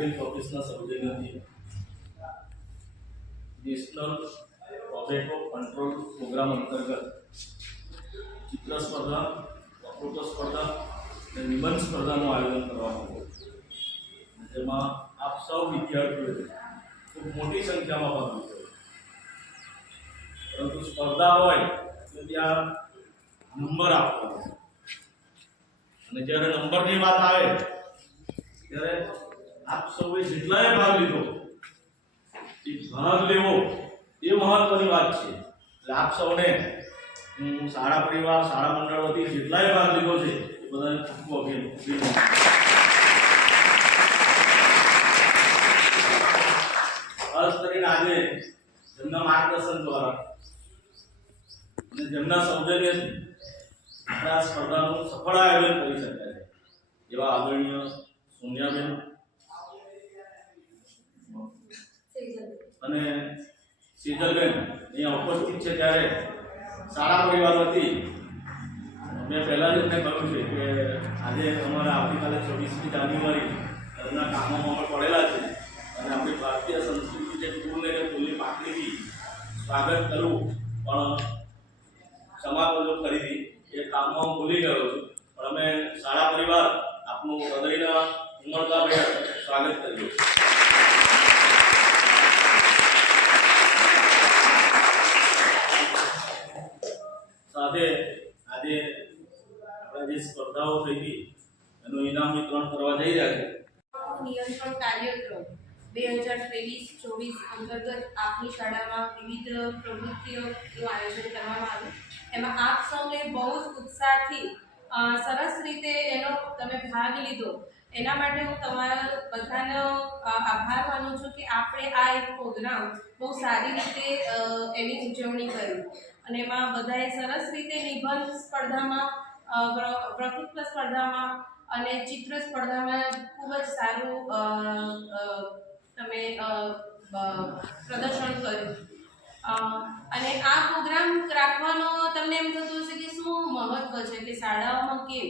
Wealth ઓફિસના સૌજન્યથી national tobacco control programme અંતર્ગત ચિત્ર સ્પર્ધા, વક્તૃત્વ સ્પર્ધા અને નિબંધ સ્પર્ધાનું આયોજન કરવામાં આવ્યું. જેમાં આપ સૌ વિદ્યાર્થીઓએ ખૂબ મોટી સંખ્યામાં ભાગ લીધો. પરંતુ સ્પર્ધા હોય તો ત્યાં નંબર આપવાનો અને જ્યારે નંબરની વાત આવે, ત્યારે આપ સૌએ જેટલાએ ભાગ લીધો એ ભાગ લેવો એ મહત્વની વાત છે. એટલે આપ સૌને હું શાળા પરિવાર, શાળા મંડળ વતી જેટલાએ ભાગ લીધો છે, એ બધાને ખૂબ ખૂબ અભિનંદન. કરીને આજે જેમના માર્ગદર્શન દ્વારા અને જેમના સૌજન્યથી આપણે આ સ્પર્ધાનું સફળ આયોજન કરી શકાય એવા આદરણીય સોનિયાબેન અને શીતલબેન અહીંયા ઉપસ્થિત છે ત્યારે શાળા પરિવાર વતી. મેં પહેલાં જ એમને કહ્યું છે કે આજે અમારા આવતીકાલે છવ્વીસમી જાન્યુઆરી ઘરના કામોમાં અમે પડેલા છે અને આપણી ભારતીય સંસ્કૃતિ જે ફૂલને કે ફૂલની પાકડીથી સ્વાગત કરવું પણ ક્ષમા ખરીદી એ કામમાં હું ભૂલી ગયો છું. પણ અમે શાળા પરિવાર આપનું હૃદયના ઉમળકાભેર સ્વાગત કરીએ છીએ સાથે આજે આપણે જે સ્પર્ધાઓ થઈ હતી એનું ઇનામ વિતરણ કરવા નહીં રાખે. નિયંત્રણ કાર્યક્રમ બે હજાર ત્રેવીસ, ચોવીસ અંતર્ગત આપની શાળામાં વિવિધ પ્રવૃત્તિઓનું આયોજન કરવામાં આવ્યું. એમાં આપ સૌને બહુ જ ઉત્સાહથી સરસ રીતે એનો તમે ભાગ લીધો. એના માટે હું તમારા બધાનો આભાર માનું છું કે આપણે આ એક પ્રોગ્રામ બહુ સારી રીતે એની ઉજવણી કરી. અને એમાં બધાએ સરસ રીતે નિબંધ સ્પર્ધામાં વક્તૃત્વ સ્પર્ધામાં અને ચિત્ર સ્પર્ધામાં ખૂબ જ સારું તમે પ્રદર્શન કર્યું. અને આ પ્રોગ્રામ રાખવાનો તમને એમ થતું હશે કે શું મહત્વ છે? કે શાળાઓમાં કેમ?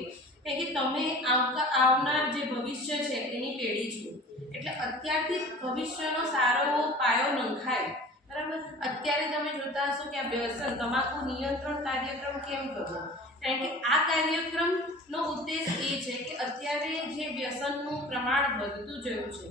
કે તમે આવતા, આવનાર જે ભવિષ્ય છે, એની પેઢી છો. એટલે અત્યારથી ભવિષ્યનો સારો પાયો નંખાય. બરાબર? અત્યારે તમે જોતા હશો કે આ વ્યસન, તમાકુ નિયંત્રણ કાર્યક્રમ કેમ કરવો? કારણ કે આ કાર્યક્રમનો ઉદ્દેશ એ છે કે અત્યારે જે વ્યસનનું પ્રમાણ વધતું જયું છે,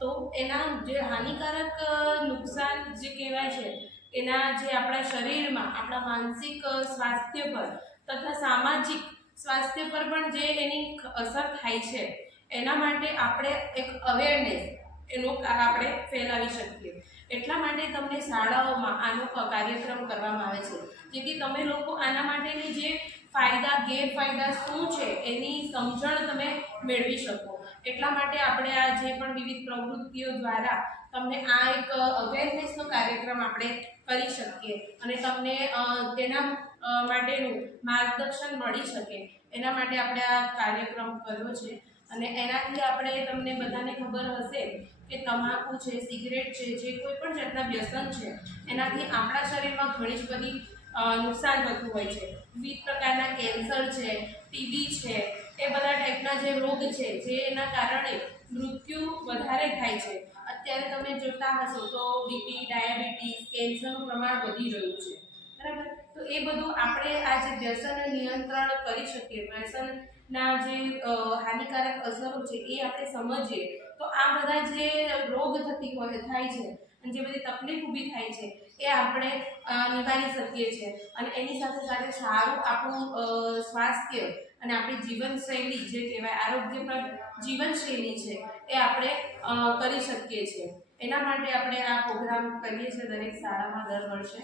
તો એના જે હાનિકારક નુકસાન જે કહેવાય છે, એના જે આપણા શરીરમાં, આપણા માનસિક સ્વાસ્થ્ય પર તથા સામાજિક સ્વાસ્થ્ય પર પણ જે એની અસર થાય છે, એના માટે આપણે એક અવેરનેસ એનો આપણે ફેલાવી શકીએ. એટલા માટે તમને શાળાઓમાં આનો કાર્યક્રમ કરવામાં આવે છે. જેથી તમે લોકો આના માટેની જે ફાયદા, ગેરફાયદા શું છે એની સમજણ તમે મેળવી શકો. એટલા માટે આપણે આ જે પણ વિવિધ પ્રવૃત્તિઓ દ્વારા તમને આ એક અવેરનેસનો કાર્યક્રમ આપણે કરી શકીએ અને તમને તેના માટેનું માર્ગદર્શન મળી શકે. એના માટે આપણે આ કાર્યક્રમ કર્યો છે અને એનાથી આપણે તમને બધાને ખબર હશે કે તમાકુ છે, સિગરેટ છે, જે કોઈ પણ જાતના વ્યસન છે, એનાથી આપણા શરીરમાં ઘણી જ બધી નુકસાન થતું હોય છે. વિવિધ પ્રકારના કેન્સર છે, ટીબી છે, એ બધા ટાઈપના જે રોગ છે, જે એના કારણે મૃત્યુ વધારે થાય છે. અત્યારે તમે જોતા હશો તો બીપી ડાયાબિટીસ, કેન્સરનું પ્રમાણ વધી રહ્યું છે. બરાબર? તો એ બધું આપણે આ જે વ્યસન નિયંત્રણ કરી શકીએ. વ્યસનના જે હાનિકારક અસરો છે એ આપણે સમજીએ. તો આ બધા જે રોગ થતી હોય, થાય છે અને જે બધી તકલીફ ઊભી થાય છે એ આપણે નિવારી શકીએ છીએ. અને એની સાથે સાથે સારું આપણું સ્વાસ્થ્ય અને આપણી જીવનશૈલી જે કહેવાય, આરોગ્યપ્રદ જીવનશૈલી છે, એ આપણે કરી શકીએ છીએ. એના માટે આપણે આ પ્રોગ્રામ કરીએ છીએ દરેક શાળામાં દર વર્ષે.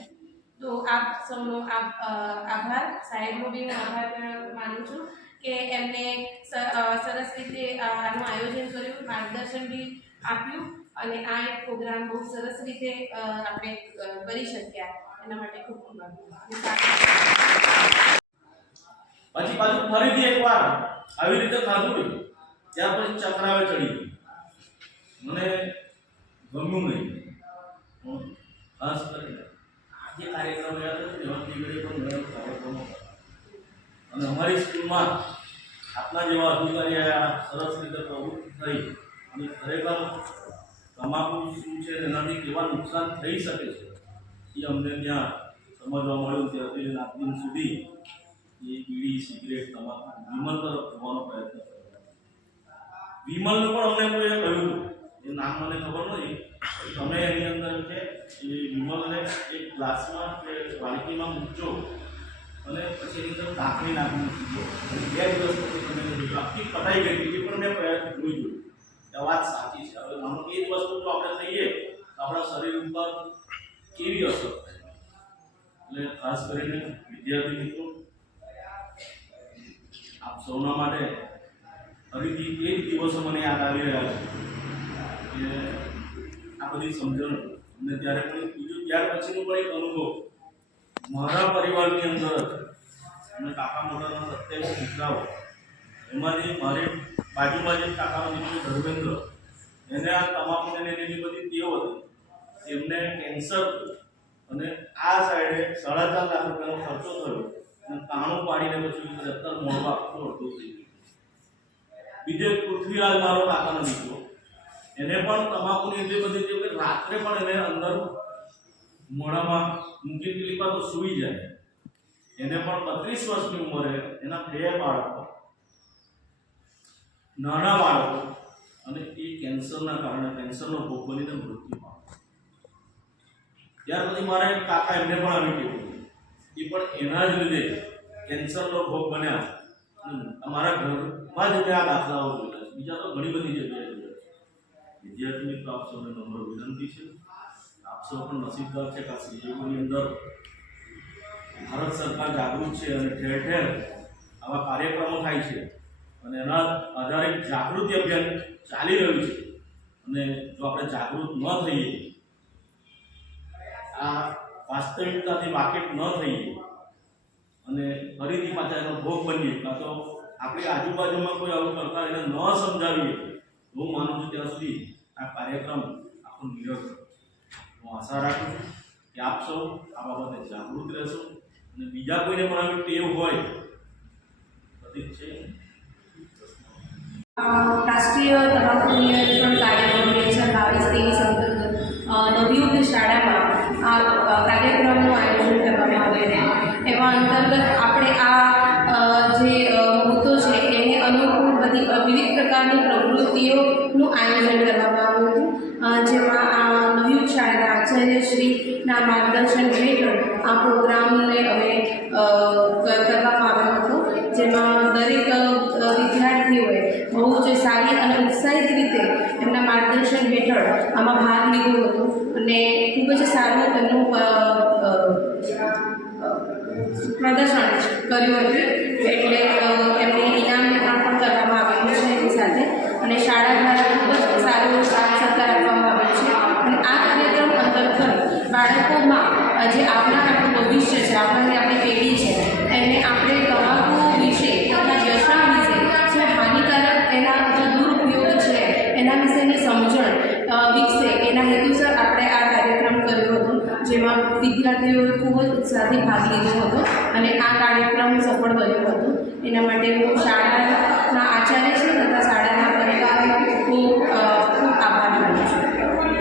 તો આપ સૌનો આભાર. સાહેબનો બી હું આભાર માનું છું કે એમને સરસ રીતે આનું આયોજન કર્યું. માર્ગદર્શન બી આપ્યું અને આ એક પ્રોગ્રામ બહુ સરસ રીતે આપણે કરી શક્યા. એના માટે ખૂબ ખૂબ પછી પાછું ફરીથી એકવાર આવી રીતે ખાધું ત્યાર પછી ચક્રાવે ચડી મને ગમ્યું નહીં. ખાસ કરીને આજે કાર્યક્રમ યાદ હતો એવા નીકળી પણ મેં કાર્યક્રમો અને અમારી સ્કૂલમાં આપના જેવા અધિકારી સરસ રીતે પ્રવૃત્તિ થઈ. અને ખરેખર તમાકુ શું છે, તેનાથી કેવા નુકસાન થઈ શકે છે, એ અમને ત્યાં સમજવા મળ્યું ત્યારથી લઈને આજ દિન સુધી એ બીડી સિગરેટ તમાકુ વિમલ તરફ જોવાનો પ્રયત્ન કર્યો વિમલનું પણ અમને કોઈએ કહ્યું એ નામ મને ખબર નથી તમે એની અંદર કે એ વિમલને એક ગ્લાસમાં કે વાડકીમાં મૂકજો અને પછી એની અંદર ઢાંકણી નાખી મૂકજો. બે દિવસ પછી તમે આખી કટાઈ ગઈ હતી પણ મેં પ્રયત્ન જોઈ જોયું વાત સાચી છે. હવે માનો એ જ વસ્તુ તો આપણે થઈએ, તો આપણા શરીર ઉપર કેવી અસર થાય? એટલે ખાસ કરીને વિદ્યાર્થી મિત્રો, આપ સૌના માટે ફરીથી એ જ દિવસો મને યાદ આવી રહ્યા છે કે આ બધી સમજણ અને ત્યારે પણ બીજું ત્યાર પછીનો પણ એક અનુભવ. મારા પરિવારની અંદર અને કાકા મોટાના સત્યાવીસ દીકરાઓ એમાંથી મારી બાજુમાં જે કાકાનો દીકરો ધર્મેન્દ્ર, એને આ તમાકુ અને એની બધી ટેવ હતી, એમને કેન્સર અને આ સાઈડે સાડા ચાર લાખ રૂપિયાનો ખર્ચો થયો અને કાણું પાડીને પછી સત્તર મોડવા આખું અડધું થઈ ગયું બીજો પૃથ્વીરાજ મારો કાકાનો દીકરો, એને પણ તમાકુની એટલી બધી ટેવ કે રાત્રે પણ એને અંદર મોઢામાં મૂકી ક્લિપા તો સૂઈ જાય. એને પણ બત્રીસ વર્ષની ઉંમરે એના બે બાળકો નાના બાળકો અને એ કેન્સરના કારણે કેન્સરનો ભોગ બનીને મૃત્યુ પામે ત્યાર પછી મારા કાકા એમને પણ આવી ગયું એ પણ એના જ લીધે કેન્સરનો ભોગ બન્યા. અમારા ઘરમાં જ મેં આ દાખલાઓ જોયેલા છે. બીજા તો ઘણી બધી જગ્યાએ જોયા છે. વિદ્યાર્થી મિત્રો આપ સૌને નમ્ર વિનંતી છે. આપ સૌ પણ નસીબદાર છે કે આ સંજોગોની અંદર ભારત સરકાર જાગૃત છે અને ઠેર ઠેર આવા કાર્યક્રમો થાય છે. અને એના આધારે જાગૃતિ અભિયાન ચાલી રહ્યું છે. અને જો આપણે જાગૃત ન થઈએ, આ વાસ્તવિકતાથી વાકેફ ન થઈએ, અને ફરીથી પાછા એનો ભોગ બનીએ, કાં તો આપણી આજુબાજુમાં કોઈ આવું કરતા એને ન સમજાવીએ હું માનું છું ત્યાં સુધી આ કાર્યક્રમ આખો નિરર્થક હું આશા રાખું છું કે આપ સૌ આ બાબતે જાગૃત રહેશો અને બીજા કોઈને પણ આવી ટેવ હોય પ્રતિક છે રાષ્ટ્રીય તમાકુ નિયંત્રણ કાર્યક્રમ બે હજાર બાવીસ ત્રેવીસ અંતર્ગત નવયુગ શાળામાં આ કાર્યક્રમનું આયોજન કરવામાં આવેલું એમાં અંતર્ગત આપણે આ જે મુદ્દો છે, એને અનુકૂળ બધી વિવિધ પ્રકારની પ્રવૃત્તિઓનું આયોજન કરવામાં આવ્યું હતું. જેમાં આ નવયુગ શાળાના આચાર્યશ્રીના માર્ગદર્શન હેઠળ આ પ્રોગ્રામને અમે કરવામાં આવ્યો હતો. જેમાં દરેક અ, અ, વિદ્યાર્થીઓએ બહુ જ સારી અને ઉત્સાહિત રીતે એમના માર્ગદર્શન હેઠળ આમાં ભાગ લીધો અને ખૂબ જ સારું અ, પ્રદર્શન કર્યું હતું. એટલે એમને ઇનામ વિતરણ પણ કરવામાં આવેલું છે એની સાથે. અને શાળા દ્વારા ખૂબ જ સારું સાથ સત્તા આપવામાં આવેલ છે. અને આ કાર્યક્રમ અંતર્ગત બાળકોમાં જે આપણા આપણું ભવિષ્ય છે આવનારી આપણી પેઢી છે એને આપણે તમાકુ વિશે એના વ્યસન વિશે શું હાનિકારક એના જે દુરુપયોગ છે એના વિશેની સમજણ વિકસે. એના હેતુસર આપણે આ કાર્યક્રમ કર્યો હતો, જેમાં વિદ્યાર્થીઓએ ખૂબ જ ઉત્સાહથી ભાગ લીધો હતો અને આ કાર્યક્રમ સફળ બન્યો હતો. એના માટે હું શાળા